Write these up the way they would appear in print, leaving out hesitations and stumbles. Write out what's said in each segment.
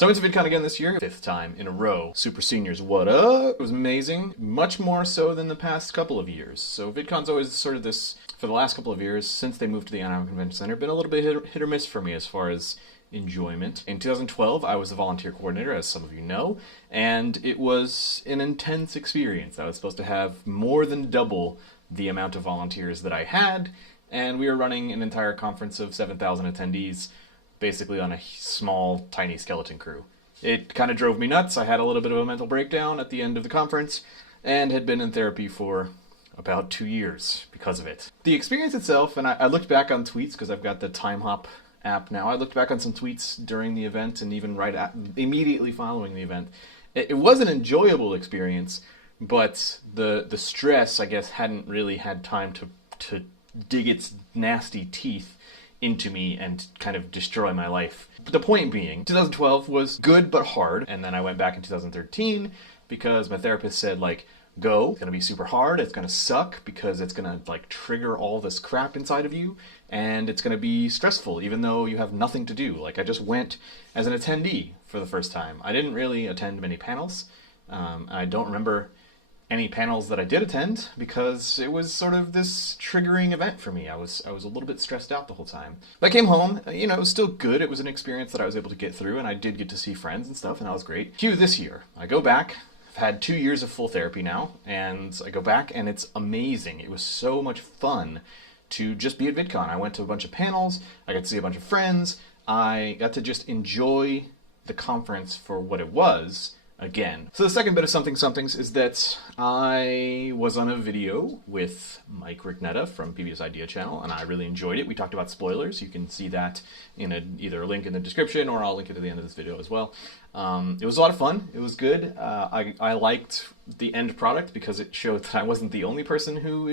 So I went to VidCon again this year, 5th time in a row. Super Seniors, what up? It was amazing, much more so than the past couple of years. So VidCon's always sort of this, for the last couple of years, since they moved to the Anaheim Convention Center, been a little bit hit or miss for me as far as enjoyment. In 2012, I was the volunteer coordinator, as some of you know, and it was an intense experience. I was supposed to have more than double the amount of volunteers that I had, and we were running an entire conference of 7,000 attendees, basically on a small, tiny skeleton crew. It kind of drove me nuts. I had a little bit of a mental breakdown at the end of the conference, and had been in therapy for about 2 years because of it. The experience itself, and I looked back on tweets, because I've got the Time Hop app now. I looked back on some tweets during the event, and even immediately following the event. It was an enjoyable experience, but the stress, I guess, hadn't really had time to dig its nasty teeth into me and kind of destroy my life. But the point being, 2012 was good but hard, and then I went back in 2013 because my therapist said, like, go, it's gonna be super hard, it's gonna suck because it's gonna, like, trigger all this crap inside of you, and it's gonna be stressful even though you have nothing to do. Like, I just went as an attendee for the first time. I didn't really attend many panels. I don't remember any panels that I did attend because it was sort of this triggering event for me. I was a little bit stressed out the whole time. But I came home, it was still good. It was an experience that I was able to get through, and I did get to see friends and stuff, and that was great. Cue this year. I go back. I've had 2 years of full therapy now, and I go back, and it's amazing. It was so much fun to just be at VidCon. I went to a bunch of panels. I got to see a bunch of friends. I got to just enjoy the conference for what it was again. So the second bit of Something Somethings is that I was on a video with Mike Rignetta from PBS Idea Channel, and I really enjoyed it. We talked about spoilers. You can see that in either a link in the description, or I'll link it at the end of this video as well. It was a lot of fun. It was good. I liked the end product because it showed that I wasn't the only person who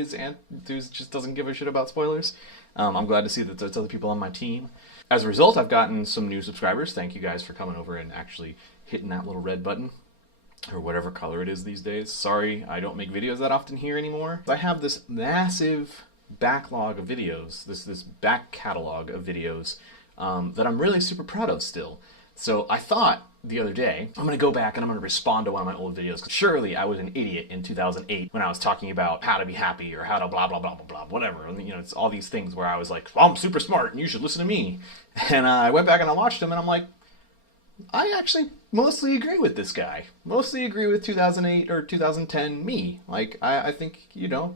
just doesn't give a shit about spoilers. I'm glad to see that there's other people on my team. As a result, I've gotten some new subscribers. Thank you guys for coming over and actually hitting that little red button, or whatever color it is these days. Sorry, I don't make videos that often here anymore. I have this massive backlog of videos, this back catalog of videos that I'm really super proud of still. So I thought the other day, I'm going to go back and I'm going to respond to one of my old videos. Surely I was an idiot in 2008 when I was talking about how to be happy or how to blah, blah, blah, blah, blah, whatever. And, it's all these things where I was like, well, I'm super smart and you should listen to me. And I went back and I watched them and I'm like, I actually mostly agree with this guy. Mostly agree with 2008 or 2010 me. Like, I think,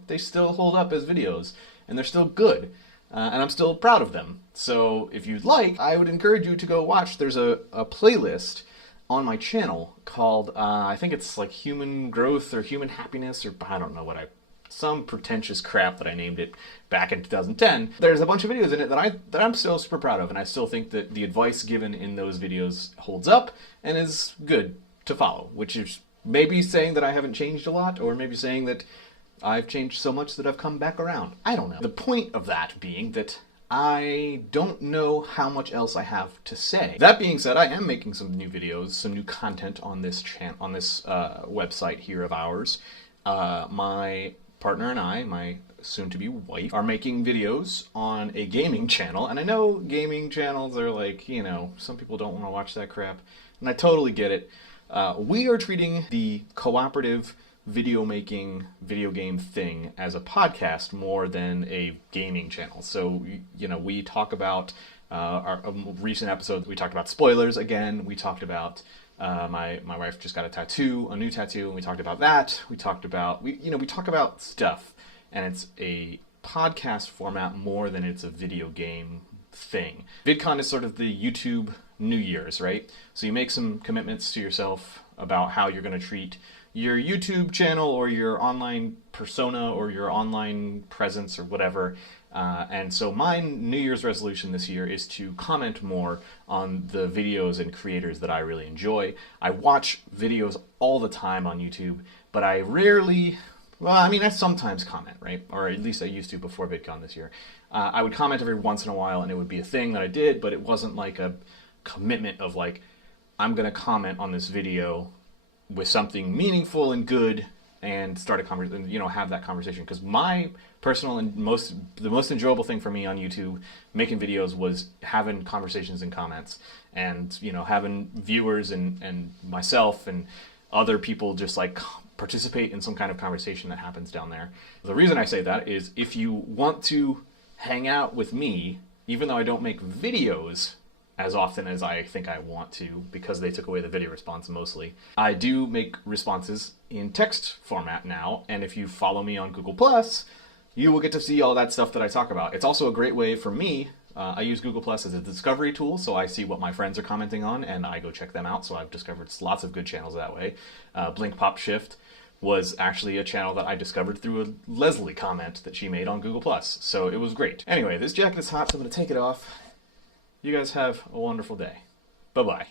they still hold up as videos, and they're still good, and I'm still proud of them. So, if you'd like, I would encourage you to go watch. There's a playlist on my channel called, I think it's like Human Growth or Human Happiness, or I don't know some pretentious crap that I named it back in 2010. There's a bunch of videos in it that I'm still super proud of, and I still think that the advice given in those videos holds up and is good to follow, which is maybe saying that I haven't changed a lot, or maybe saying that I've changed so much that I've come back around. I don't know. The point of that being that I don't know how much else I have to say. That being said, I am making some new videos, some new content on this website here of ours. My partner and I, my soon-to-be wife, are making videos on a gaming channel, and I know gaming channels are like, some people don't want to watch that crap, and I totally get it. We are treating the cooperative video game thing as a podcast more than a gaming channel. So, we talk about our recent episodes. We talked about spoilers again. We talked about my wife just got a new tattoo, and we talked about that. We talk about stuff, and it's a podcast format more than it's a video game thing. VidCon is sort of the YouTube New Year's, right? So you make some commitments to yourself about how you're going to treat your YouTube channel or your online persona or your online presence or whatever. And so my New Year's resolution this year is to comment more on the videos and creators that I really enjoy. I watch videos all the time on YouTube, but I rarely, I sometimes comment, right? Or at least I used to before VidCon this year. I would comment every once in a while, and it would be a thing that I did, but it wasn't like a commitment of like, I'm going to comment on this video with something meaningful and good and start a conversation, have that conversation. Because my personal and the most enjoyable thing for me on YouTube making videos was having conversations and comments, and having viewers and myself and other people just like participate in some kind of conversation that happens down there. The reason I say that is if you want to hang out with me, even though I don't make videos as often as I think I want to, because they took away the video response mostly, I do make responses in text format now, and if you follow me on Google+, you will get to see all that stuff that I talk about. It's also a great way for me. I use Google+ as a discovery tool, so I see what my friends are commenting on, and I go check them out, so I've discovered lots of good channels that way. Blink Pop Shift was actually a channel that I discovered through a Leslie comment that she made on Google+, so it was great. Anyway, this jacket is hot, so I'm going to take it off. You guys have a wonderful day. Bye-bye.